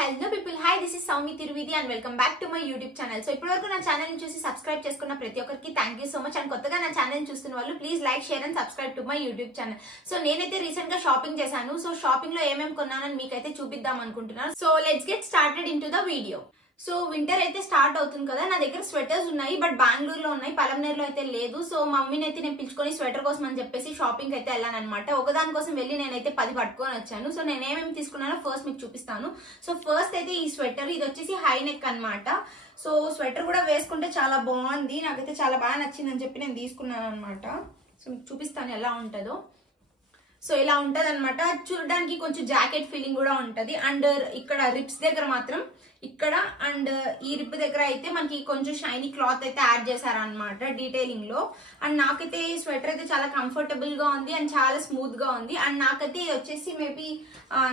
Hello people, hi, this is Soumi Tiruvidi and welcome back to my YouTube channel. So ఇప్పటివరకు నా channel ని చూసి subscribe చేసుకున్న ప్రతి ఒక్కరికి thank you so much. And కొత్తగా నా ఛానల్ ని చూస్తున్న వాళ్ళు please like share and subscribe to my YouTube channel. So నేనైతే రీసెంట్ గా షాపింగ్ చేశాను. సో షాపింగ్ లో ఏమేమి కొన్నానని మీకైతే చూపిద్దాం అనుకుంటున్నాను. So let's get started in to the video. So winter అయితే స్టార్ట్ అవుతుంది కదా, నా దగ్గర స్వెటర్స్ ఉన్నాయి బట్ బెంగళూరులో ఉన్నాయి, పలమనేరులో అయితే లేదు. సో మమ్మీని అయితే నేను పిలుచుకొని స్వెటర్ కోసం అని చెప్పేసి షాపింగ్ అయితే వెళ్ళాను అనమాట. ఒకదాని కోసం వెళ్ళి నేనైతే 10 పట్టుకొని వచ్చాను. సో నేను ఏమేమి తీసుకున్నానో ఫస్ట్ మీకు చూపిస్తాను. సో ఫస్ట్ అయితే ఈ స్వెటర్, ఇది వచ్చేసి హై నెక్ అనమాట. సో స్వెటర్ కూడా వేసుకుంటే చాలా బాగుంది, నాకైతే చాలా బాగా నచ్చింది అని చెప్పి నేను తీసుకున్నాను అనమాట. సో మీకు చూపిస్తాను ఎలా ఉంటుందో. సో ఇలా ఉంటది అనమాట, చూడడానికి కొంచెం జాకెట్ ఫీలింగ్ కూడా ఉంటది. అండ్ ఇక్కడ రిప్స్ దగ్గర మాత్రం ఇక్కడ అండ్ ఈ రిప్ దగ్గర అయితే మనకి కొంచెం షైనీ క్లాత్ అయితే యాడ్ చేశారనమాట డీటెయిలింగ్ లో. అండ్ నాకైతే ఈ స్వెటర్ అయితే చాలా కంఫర్టబుల్ గా ఉంది అండ్ చాలా స్మూత్ గా ఉంది. అండ్ నాకైతే ఇది వచ్చేసి మేబీ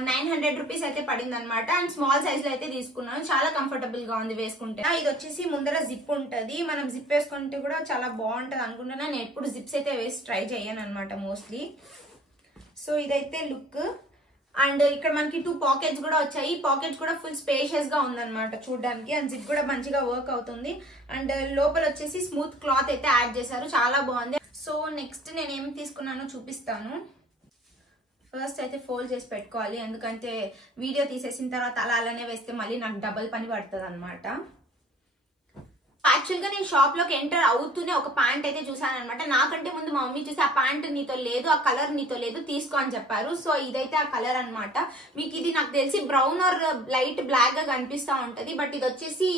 900 రూపీస్ అయితే పడింది అనమాట. అండ్ స్మాల్ సైజ్ లో అయితే తీసుకున్నాను, చాలా కంఫర్టబుల్ గా ఉంది వేసుకుంటే. ఇది వచ్చేసి ముందర జిప్ ఉంటది, మనం జిప్ వేసుకుంటే కూడా చాలా బాగుంటది అనుకుంటున్నా. నేను ఎప్పుడు జిప్స్ అయితే వేసి ట్రై చేయను అనమాట మోస్ట్లీ. సో ఇదైతే లుక్. అండ్ ఇక్కడ మనకి 2 పాకెట్స్ కూడా వచ్చాయి, పాకెట్స్ కూడా ఫుల్ స్పేషియస్ గా ఉందన్నమాట చూడడానికి. అండ్ జిప్ కూడా మంచిగా వర్క్ అవుతుంది. అండ్ లోపల వచ్చేసి స్మూత్ క్లాత్ అయితే యాడ్ చేశారు, చాలా బాగుంది. సో నెక్స్ట్ నేను ఏం తీసుకున్నానో చూపిస్తాను. ఫస్ట్ అయితే ఫోల్డ్ చేసి పెట్టుకోవాలి, ఎందుకంటే వీడియో తీసేసిన తర్వాత అలానే వేస్తే మళ్ళీ నాకు డబల్ పని పడుతుంది అనమాట. యాక్చువల్ గా నేను షాప్ లోకి ఎంటర్ అవుతూనే ఒక ప్యాంట్ అయితే చూసాను అనమాట. నాకంటే ముందు మా మమ్మీ చూసి ఆ ప్యాంట్ నీతో లేదు, ఆ కలర్ నీతో లేదు, తీసుకో అని చెప్పారు. సో ఇదైతే ఆ కలర్ అనమాట. మీకు ఇది నాకు తెలిసి బ్రౌన్ ఆర్ లైట్ బ్లాక్ గా కనిపిస్తా ఉంటది, బట్ ఇది వచ్చేసి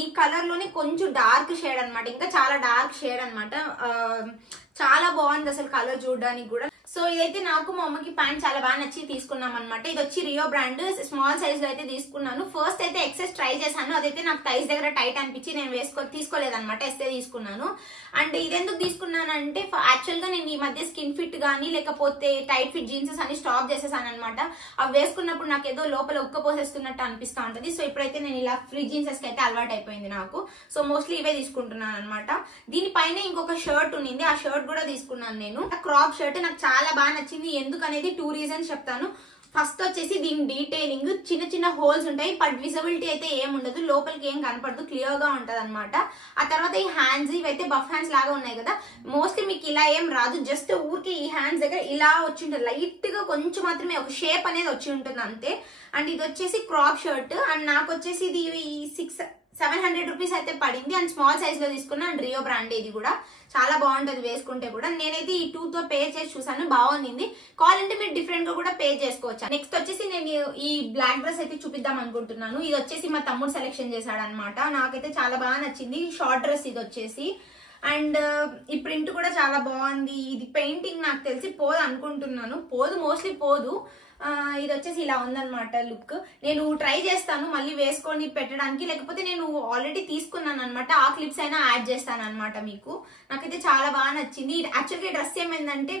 ఈ కలర్ లోనే కొంచెం డార్క్ షేడ్ అనమాట, ఇంకా చాలా డార్క్ షేడ్ అనమాట. చాలా బాగుంది అసలు కలర్ చూడడానికి కూడా. సో ఇదైతే నాకు మా అమ్మకి ప్యాంట్ చాలా బాగా నచ్చి తీసుకున్నాం అనమాట. ఇది వచ్చి రియో బ్రాండ్, స్మాల్ సైజ్ లో అయితే తీసుకున్నాను. ఫస్ట్ అయితే ఎక్సెస్ ట్రై చేశాను, అదైతే నాకు థైస్ దగ్గర టైట్ అనిపించి నేను తీసుకోలేదన్నమాట, ఎస్ఏ తీసుకున్నాను. అండ్ ఇదెందుకు తీసుకున్నానంటే యాక్చువల్ గా నేను ఈ మధ్య స్కిన్ ఫిట్ గానీ లేకపోతే టైట్ ఫిట్ జీన్సెస్ అని స్టాప్ చేసేసాను అనమాట. అవి వేసుకున్నప్పుడు నాకు ఏదో లోపల ఉక్కపోసేస్తున్నట్టు అనిపిస్తా ఉంటది. సో ఇప్పుడైతే నేను ఇలా ఫ్రీ జీన్సెస్ కి అయితే అలవాటు అయిపోయింది నాకు. సో మోస్ట్లీ ఇవే తీసుకుంటున్నాను అనమాట. దీనిపైన ఇంకొక షర్ట్ ఉన్నింది, ఆ షర్ట్ కూడా తీసుకున్నాను నేను. క్రాప్ షర్ట్ నాకు చాలా బాగా నచ్చింది. ఎందుకనేది 2 రీజన్స్ చెప్తాను. ఫస్ట్ వచ్చేసి దీని డీటెయిలింగ్, చిన్న చిన్న హోల్స్ ఉంటాయి బట్ విజిబిలిటీ అయితే ఏం ఉండదు, లోపలికి ఏం కనపడదు, క్లియర్ గా ఉంటది అనమాట. ఆ తర్వాత ఈ హ్యాండ్స్, ఇవైతే బఫ్ హ్యాండ్స్ లాగా ఉన్నాయి కదా, మోస్ట్లీ మీకు ఇలా ఏం రాదు, జస్ట్ ఊరికి ఈ హ్యాండ్స్ దగ్గర ఇలా వచ్చి ఉంటుంది, లైట్ గా కొంచెం మాత్రమే ఒక షేప్ అనేది వచ్చి ఉంటుంది అంతే. అండ్ ఇది వచ్చేసి క్రాప్ షర్ట్. అండ్ నాకు వచ్చేసి ఇది 700 రూపీస్ అయితే పడింది. అండ్ స్మాల్ సైజ్ లో తీసుకున్నా. అండ్ రియో బ్రాండ్, ఇది కూడా చాలా బాగుంటది వేసుకుంటే కూడా. నేనైతే ఈ 2 తో పే చేసి చూసాను, బాగుంది. కావాలంటే మీరు డిఫరెంట్ గా కూడా పే చేసుకోవచ్చు. నెక్స్ట్ వచ్చేసి నేను ఈ బ్లాక్ డ్రెస్ అయితే చూపిద్దాం అనుకుంటున్నాను. ఇది వచ్చేసి మా తమ్ముడు సెలెక్షన్ చేశాడు అనమాట, నాకైతే చాలా బాగా నచ్చింది. షార్ట్ డ్రెస్ ఇది వచ్చేసి. అండ్ ఈ ప్రింట్ కూడా చాలా బాగుంది. ఇది పెయింటింగ్ నాకు తెలిసి పోదు అనుకుంటున్నాను, మోస్ట్లీ పోదు. ఇది వచ్చేసి ఇలా ఉందన్నమాట లుక్. నేను ట్రై చేస్తాను మళ్ళీ వేసుకొని పెట్టడానికి, లేకపోతే నేను ఆల్రెడీ తీసుకున్నాను అనమాట, ఆ క్లిప్స్ అయినా యాడ్ చేస్తాను అనమాట మీకు. నాకైతే చాలా బాగా నచ్చింది. యాక్చువల్గా ఈ డ్రెస్ ఏమైందంటే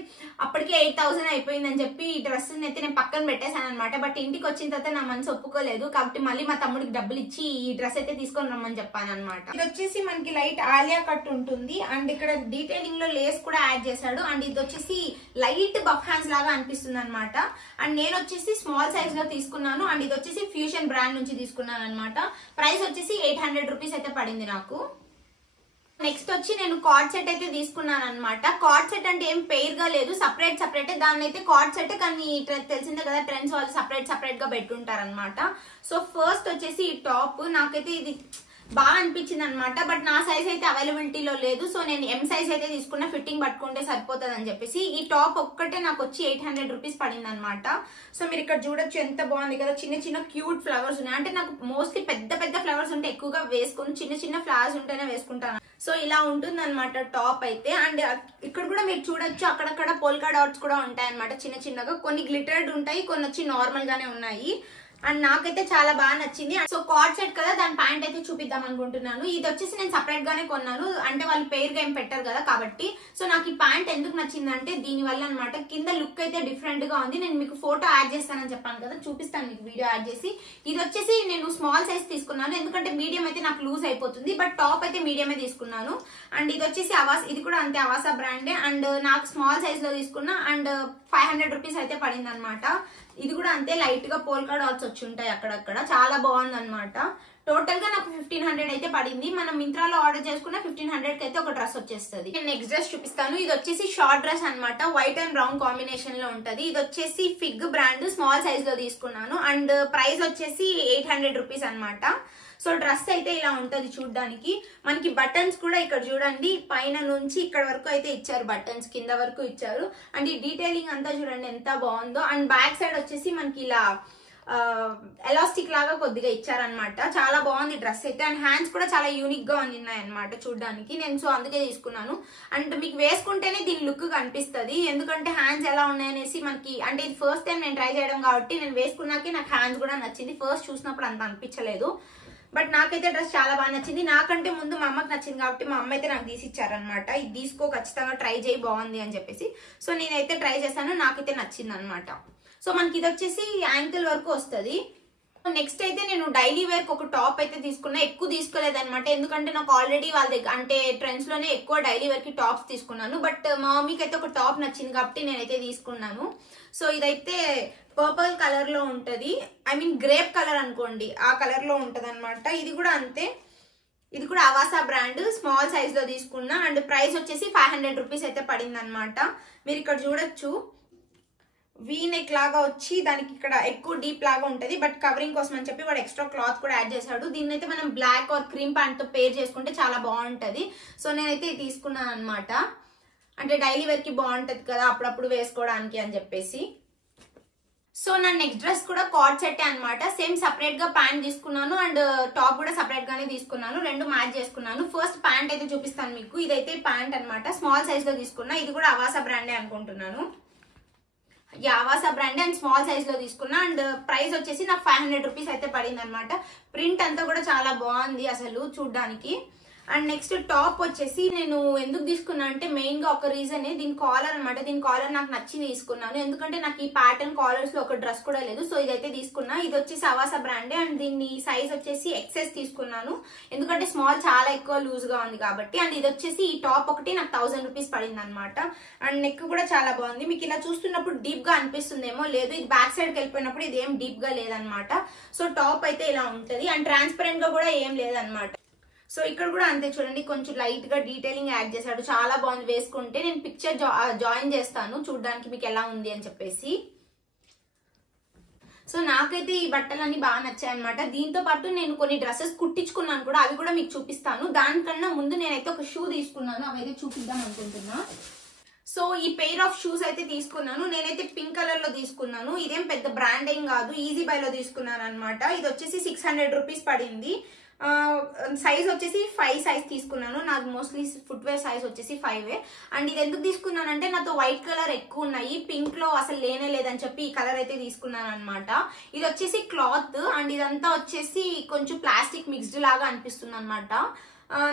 అప్పటికే 8000 అయిపోయిందని చెప్పి ఈ డ్రెస్ అయితే నేను పక్కన పెట్టేశాను అనమాట. బట్ ఇంటికి వచ్చిన తర్వాత నా మనసు ఒప్పుకోలేదు, కాబట్టి మళ్ళీ మా తమ్ముడికి డబ్బులు ఇచ్చి ఈ డ్రెస్ అయితే తీసుకొని రమ్మని చెప్పాను అనమాట. ఇది వచ్చేసి మనకి లైట్ ఆలియా కట్ ఉంటుంది. అండ్ ఇక్కడ డీటెయిలింగ్ లో లేస్ కూడా యాడ్ చేశాడు. అండ్ ఇది వచ్చేసి లైట్ బఫ్ హ్యాండ్స్ లాగా అనిపిస్తుంది అనమాట. అండ్ నేను వచ్చేసి స్మాల్ సైజ్ లో తీసుకున్నాను. అండ్ ఇది వచ్చేసి ఫ్యూషన్ బ్రాండ్ నుంచి తీసుకున్నాను అనమాట. ప్రైస్ వచ్చేసి 800 రూపీస్ అయితే పడింది నాకు. నెక్స్ట్ వచ్చి నేను కార్డ్ సెట్ అయితే తీసుకున్నాను అనమాట. కార్డ్ సెట్ అంటే ఏం పెయిర్ గా లేదు, సపరేట్ దాన్ని అయితే కార్డ్ సెట్, కానీ తెలిసిందే కదా ట్రెండ్స్ వాళ్ళు సపరేట్ గా పెట్టుంటారు అనమాట. సో ఫస్ట్ వచ్చేసి ఈ టాప్, నాకైతే ఇది బాగా అనిపించింది అనమాట. బట్ నా సైజ్ అయితే అవైలబిలిటీలో లేదు. సో నేను ఎం సైజ్ అయితే తీసుకున్నా, ఫిట్టింగ్ పట్టుకుంటే సరిపోతుంది అని చెప్పేసి. ఈ టాప్ ఒక్కటే నాకు వచ్చి 800 రూపీస్ పడింది అనమాట. సో మీరు ఇక్కడ చూడొచ్చు ఎంత బాగుంది కదా, చిన్న చిన్న క్యూట్ ఫ్లవర్స్ ఉన్నాయి. అంటే నాకు మోస్ట్లీ పెద్ద ఫ్లవర్స్ ఉంటే ఎక్కువగా వేసుకుని, చిన్న ఫ్లవర్స్ ఉంటేనే వేసుకుంటాను. సో ఇలా ఉంటుంది అనమాట టాప్ అయితే. అండ్ ఇక్కడ కూడా మీరు చూడొచ్చు అక్కడక్కడ పోల్కా డాట్స్ కూడా ఉంటాయి అనమాట, చిన్నగా. కొన్ని గ్లిటర్డ్ ఉంటాయి, కొన్ని వచ్చి నార్మల్ గానే ఉన్నాయి. అండ్ నాకైతే చాలా బాగా నచ్చింది. సో కార్డ్ సెట్ కదా, దాని ప్యాంట్ అయితే చూపిద్దాం అనుకుంటున్నాను. ఇది వచ్చేసి నేను సపరేట్ గానే కొన్నాను, అంటే వాళ్ళు పేర్ గా ఏం పెట్టారు కదా కాబట్టి. సో నాకు ఈ ప్యాంట్ ఎందుకు నచ్చిందంటే దీని వల్ల అనమాట. కింద లుక్ అయితే డిఫరెంట్ గా ఉంది. నేను మీకు ఫోటో యాడ్ చేస్తానని చెప్పాను కదా, చూపిస్తాను మీకు వీడియో యాడ్ చేసి. ఇది వచ్చేసి నేను స్మాల్ సైజ్ తీసుకున్నాను, ఎందుకంటే మీడియం అయితే నాకు లూజ్ అయిపోతుంది. బట్ టాప్ అయితే మీడియమే తీసుకున్నాను. అండ్ ఇది వచ్చేసి ఇది కూడా అంతే, అవాసా బ్రాండే. అండ్ నాకు స్మాల్ సైజ్ లో తీసుకున్నా. అండ్ 500 రూపీస్ అయితే పడింది అనమాట. ఇది కూడా అంతే లైట్ గా పోల్కా డాట్స్ వచ్చి ఉంటాయి అక్కడక్కడ, చాలా బాగుంది అనమాట. టోటల్ గా నాకు 1500 అయితే పడింది. మనం మింత్రాలో ఆర్డర్ చేసుకున్న 1500 కి అయితే ఒక డ్రెస్ వచ్చేస్తుంది. నేను నెక్స్ట్ డ్రెస్ చూపిస్తాను. ఇది వచ్చేసి షార్ట్ డ్రెస్ అనమాట, వైట్ అండ్ బ్రౌన్ కాంబినేషన్ లో ఉంటది. ఇది వచ్చేసి ఫిగ్ బ్రాండ్, స్మాల్ సైజ్ లో తీసుకున్నాను అండ్ ప్రైస్ వచ్చేసి 800 రూపీస్ అనమాట. సో డ్రెస్ అయితే ఇలా ఉంటది చూడడానికి. మనకి బటన్స్ కూడా ఇక్కడ చూడండి పైన నుంచి ఇక్కడ వరకు అయితే ఇచ్చారు, బటన్స్ కింద వరకు ఇచ్చారు. అండ్ ఈ డీటెయిలింగ్ అంతా చూడండి ఎంత బాగుందో. అండ్ బ్యాక్ సైడ్ వచ్చేసి మనకి ఇలా ఎలాస్టిక్ లాగా కొద్దిగా ఇచ్చారనమాట. చాలా బాగుంది డ్రెస్ అయితే. అండ్ హ్యాండ్స్ కూడా చాలా యూనిక్ గా ఉన్నాయి అనమాట చూడడానికి. నేను సో అందుకే తీసుకున్నాను. అండ్ మీకు వేసుకుంటేనే దీని లుక్ కనిపిస్తుంది, ఎందుకంటే హ్యాండ్స్ ఎలా ఉన్నాయనేసి మనకి, అంటే ఇది ఫస్ట్ టైం నేను ట్రై చేయడం కాబట్టి నేను వేసుకున్నాకే నాకు హ్యాండ్స్ కూడా నచ్చింది. ఫస్ట్ చూసినప్పుడు అంత అనిపించలేదు, బట్ నాకైతే డ్రెస్ చాలా బాగా నచ్చింది. నాకంటే ముందు మా అమ్మకి నచ్చింది కాబట్టి మా అమ్మ అయితే నాకు తీసిచ్చారనమాట. ఇది తీసుకో, ఖచ్చితంగా ట్రై చేయి, బాగుంది అని చెప్పేసి. సో నేనైతే ట్రై చేశాను, నాకైతే నచ్చింది అనమాట. సో మనకి ఇది వచ్చేసి యాంకిల్ వరకు వస్తుంది. నెక్స్ట్ అయితే నేను డైలీ వేర్ కి ఒక టాప్ అయితే తీసుకున్నా, ఎక్కువ తీసుకోలేదు అనమాట, ఎందుకంటే నాకు ఆల్రెడీ వాళ్ళ దగ్గర అంటే ట్రెండ్స్ లోనే ఎక్కువ డైలీ వేర్ కి టాప్స్ తీసుకున్నాను. బట్ మా మమ్మీకి అయితే ఒక టాప్ నచ్చింది కాబట్టి నేనైతే తీసుకున్నాను. సో ఇదైతే పర్పుల్ కలర్ లో ఉంటది, ఐ మీన్ గ్రేప్ కలర్ అనుకోండి, ఆ కలర్ లో ఉంటది అనమాట. ఇది కూడా అంతే, ఇది కూడా అవాసా బ్రాండ్, స్మాల్ సైజ్ లో తీసుకున్నా అండ్ ప్రైస్ వచ్చేసి 500 రూపీస్ అయితే పడింది అనమాట. మీరు ఇక్కడ చూడొచ్చు వీ నెక్ లాగా వచ్చి దానికి ఇక్కడ ఎక్కువ డీప్ లాగా ఉంటది, బట్ కవరింగ్ కోసం అని చెప్పి వాడు ఎక్స్ట్రా క్లాత్ కూడా యాడ్ చేశాడు. దీన్ని అయితే మనం బ్లాక్ ఆర్ క్రీమ్ ప్యాంట్ తో పేర్ చేసుకుంటే చాలా బాగుంటది. సో నేనైతే తీసుకున్నాను అనమాట, అంటే డైలీ వేర్ కి బాగుంటది కదా అప్పుడప్పుడు వేసుకోవడానికి అని చెప్పేసి. సో నా నెక్స్ట్ డ్రెస్ కూడా కార్డ్ సెట్ అనమాట. సేమ్ సపరేట్ గా ప్యాంట్ తీసుకున్నాను అండ్ టాప్ కూడా సపరేట్ గానే తీసుకున్నాను, రెండు మ్యాచ్ చేసుకున్నాను. ఫస్ట్ ప్యాంట్ అయితే చూపిస్తాను మీకు. ఇదైతే ప్యాంట్ అనమాట, స్మాల్ సైజ్ లో తీసుకున్నా. ఇది కూడా అవాసా బ్రాండే అనుకుంటున్నాను, Avasa brand and small size లో తీసుకున్నా. అండ్ ప్రైస్ వచ్చేసి నాకు 500 రూపీస్ అయితే పడింది అనమాట. ప్రింట్ అంతా కూడా చాలా బాగుంది అసలు చూడ్డానికి. అండ్ నెక్స్ట్ టాప్ వచ్చేసి నేను ఎందుకు తీసుకున్నా అంటే మెయిన్ గా ఒక రీజన్, దీని కాలర్ అనమాట. దీని కాలర్ నాకు నచ్చి తీసుకున్నాను, ఎందుకంటే నాకు ఈ ప్యాటర్న్ కాలర్స్ లో ఒక డ్రెస్ కూడా లేదు. సో ఇదైతే తీసుకున్నా. ఇది వచ్చేసి అవాసా బ్రాండే అండ్ దీన్ని సైజ్ వచ్చేసి ఎక్సెస్ తీసుకున్నాను, ఎందుకంటే స్మాల్ చాలా ఎక్కువ లూజ్ గా ఉంది కాబట్టి. అండ్ ఇది వచ్చేసి ఈ టాప్ ఒకటి నాకు 1000 రూపీస్ పడింది అనమాట. అండ్ నెక్ కూడా చాలా బాగుంది. మీకు ఇలా చూస్తున్నప్పుడు డీప్ గా అనిపిస్తుందేమో, లేదు ఇది బ్యాక్ సైడ్ కి వెళ్ళిపోయినప్పుడు ఇది ఏం డీప్ గా లేదనమాట. సో టాప్ అయితే ఇలా ఉంటది అండ్ ట్రాన్స్పరెంట్ గా కూడా ఏం లేదనమాట. సో ఇక్కడ కూడా అంతే చూడండి, కొంచెం లైట్ గా డీటెయిలింగ్ యాడ్ చేశాడు, చాలా బాగుంది వేసుకుంటే. నేను పిక్చర్ జాయిన్ చేస్తాను చూడడానికి మీకు ఎలా ఉంది అని చెప్పేసి. సో నాకైతే ఈ బట్టలన్నీ బాగా నచ్చాయి అనమాట. దీంతో పాటు నేను కొన్ని డ్రెస్సెస్ కుట్టించుకున్నాను కూడా, అవి కూడా మీకు చూపిస్తాను. దానికన్నా ముందు నేనైతే ఒక షూ తీసుకున్నాను, అవైతే చూపిద్దాం అనుకుంటున్నా. సో ఈ పెయిర్ ఆఫ్ షూస్ అయితే తీసుకున్నాను. నేనైతే పింక్ కలర్ లో తీసుకున్నాను. ఇదేం పెద్ద బ్రాండ్ ఏం కాదు, ఈజీ బై లో తీసుకున్నాను అనమాట. ఇది వచ్చేసి 600 రూపీస్ పడింది. సైజ్ వచ్చేసి 5 సైజ్ తీసుకున్నాను. నాకు మోస్ట్లీ ఫుట్వేర్ సైజ్ వచ్చేసి 5. అండ్ ఇది ఎందుకు తీసుకున్నానంటే నాతో వైట్ కలర్ ఎక్కువ ఉన్నాయి, పింక్ లో అసలు లేనే లేదని చెప్పి ఈ కలర్ అయితే తీసుకున్నాను అనమాట. ఇది వచ్చేసి క్లాత్ అండ్ ఇదంతా వచ్చేసి కొంచెం ప్లాస్టిక్ మిక్స్డ్ లాగా అనిపిస్తుంది అనమాట.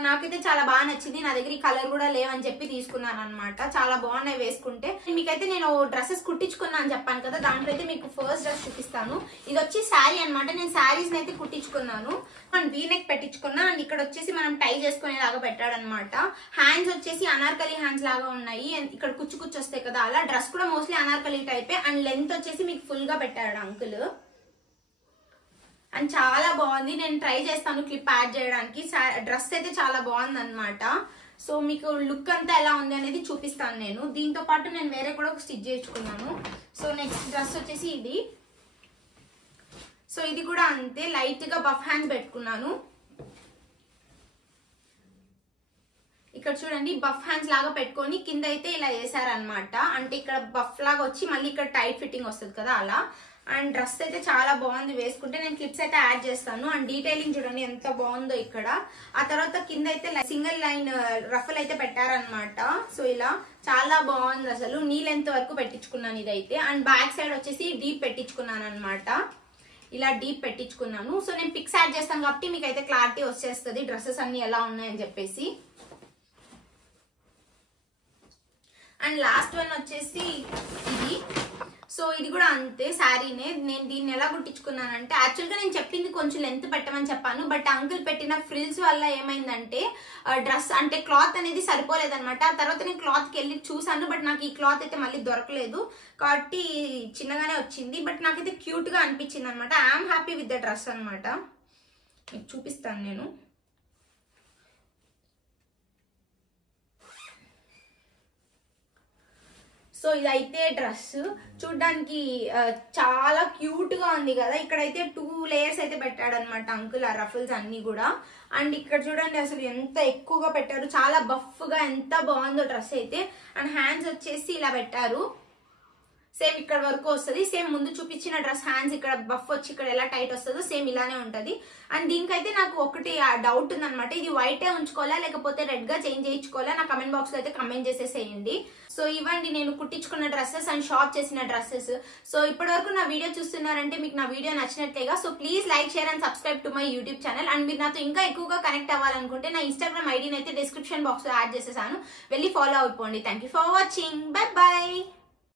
నాకైతే చాలా బాగా నచ్చింది. నా దగ్గర ఈ కలర్ కూడా లేవని చెప్పి తీసుకున్నాను అనమాట. చాలా బాగున్నాయి వేసుకుంటే. మీకైతే నేను డ్రెస్సెస్ కుట్టించుకున్నా అని చెప్పాను కదా, దాంట్లో అయితే మీకు ఫస్ట్ డ్రెస్ చూపిస్తాను. ఇది వచ్చి శారీ అనమాట. నేను శారీస్ అయితే కుట్టించుకున్నాను అండ్ వీ నెక్ పెట్టించుకున్నా. అండ్ ఇక్కడ వచ్చేసి మనం టై చేసుకునేలాగా పెట్టాడనమాట. హ్యాండ్స్ వచ్చేసి అనార్కలి హ్యాండ్స్ లాగా ఉన్నాయి, ఇక్కడ కుచ్చు కుచ్చు వస్తాయి కదా అలా. డ్రెస్ కూడా మోస్ట్లీ అనార్కలి టైపే అండ్ లెంత్ వచ్చేసి మీకు ఫుల్ గా పెట్టాడు అంకుల్. అండ్ చాలా బాగుంది, నేను ట్రై చేస్తాను క్లిప్ యాడ్ చేయడానికి. డ్రెస్ అయితే చాలా బాగుంది అనమాట. సో మీకు లుక్ అంతా ఎలా ఉంది అనేది చూపిస్తాను నేను. దీంతో పాటు నేను వేరే కూడా ఒక స్టిచ్ చేయించుకున్నాను. సో నెక్స్ట్ డ్రెస్ వచ్చేసి ఇది. సో ఇది కూడా అంతే, లైట్ గా బఫ్ హ్యాండ్స్ పెట్టుకున్నాను. ఇక్కడ చూడండి బఫ్ హ్యాండ్స్ లాగా పెట్టుకొని కింద అయితే ఇలా వేసారనమాట. అంటే ఇక్కడ బఫ్ లాగా వచ్చి మళ్ళీ ఇక్కడ టైట్ ఫిట్టింగ్ వస్తుంది కదా అలా. అండ్ డ్రెస్ అయితే చాలా బాగుంది వేసుకుంటే. నేను క్లిప్స్ అయితే యాడ్ చేస్తాను. అండ్ డీటెయిలింగ్ చూడండి ఎంత బాగుందో ఇక్కడ. ఆ తర్వాత కింద అయితే సింగిల్ లైన్ రఫల్ అయితే పెట్టారనమాట. సో ఇలా చాలా బాగుంది అసలు. నీ లెంత్ వరకు పెట్టించుకున్నాను ఇదైతే. అండ్ బ్యాక్ సైడ్ వచ్చేసి డీప్ పెట్టించుకున్నాను అనమాట. ఇలా డీప్ పెట్టించుకున్నాను. సో నేను పిక్స్ యాడ్ చేస్తాను కాబట్టి మీకు అయితే క్లారిటీ వచ్చేస్తుంది డ్రెస్సెస్ అన్ని ఎలా ఉన్నాయని చెప్పేసి. అండ్ లాస్ట్ వన్ వచ్చేసి ఇది. సో ఇది కూడా అంతే శారీనే. నేను దీన్ని ఎలా కుట్టించుకున్నానంటే, యాక్చువల్గా నేను చెప్పింది కొంచెం లెంత్ పెట్టమని చెప్పాను, బట్ అంకుల్ పెట్టిన ఫ్రిల్స్ వల్ల ఏమైందంటే డ్రెస్ అంటే క్లాత్ అనేది సరిపోలేదన్నమాట. ఆ తర్వాత నేను క్లాత్కి వెళ్ళి చూసాను, బట్ నాకు ఈ క్లాత్ అయితే మళ్ళీ దొరకలేదు కాబట్టి చిన్నగానే వచ్చింది. బట్ నాకైతే క్యూట్గా అనిపించింది అనమాట. I'm happy with the dress అనమాట. మీకు చూపిస్తాను నేను. సో ఇదైతే డ్రెస్ చూడ్డానికి చాలా క్యూట్ గా ఉంది కదా. ఇక్కడైతే 2 లేయర్స్ అయితే పెట్టాడు అనమాట అంకుల్, ఆ రఫల్స్ అన్ని కూడా. అండ్ ఇక్కడ చూడండి అసలు ఎంత ఎక్కువగా పెట్టారు, చాలా బఫ్ గా ఎంత బాగుందో డ్రెస్ అయితే. అండ్ హ్యాండ్స్ వచ్చేసి ఇలా పెట్టారు, సేమ్ ఇక్కడ వరకు వస్తుంది. సేమ్ ముందు చూపించిన డ్రెస్ హ్యాండ్స్ ఇక్కడ బఫ్ వచ్చి ఇక్కడ ఎలా టైట్ వస్తుందో సేమ్ ఇలానే ఉంటది. అండ్ దీనికైతే నాకు ఒకటి డౌట్ ఉందన్నమాట, ఇది వైటే ఉంచుకోవాలా లేకపోతే రెడ్ గా చేంజ్ చేయించుకోవాలా? నా కమెంట్ బాక్స్ లో అయితే కమెంట్ చేసేసేయండి. సో ఇవ్వండి నేను కుట్టించుకున్న డ్రెస్సెస్ అండ్ షాప్ చేసిన డ్రెస్సెస్. సో ఇప్పటి వరకు నా వీడియో చూస్తున్నారంటే మీకు నా వీడియో నచ్చినట్లేగా. So please like, share and subscribe to my YouTube channel. And మీరు నాతో ఇంకా ఎక్కువగా కనెక్ట్ అవ్వాలనుకుంటే నా ఇన్స్టాగ్రామ్ ఐడిని అయితే డిస్క్రిప్షన్ బాక్స్ లో యాడ్ చేసేసాను, వెళ్ళి ఫాలో అయిపోండి. Thank you for watching. By by.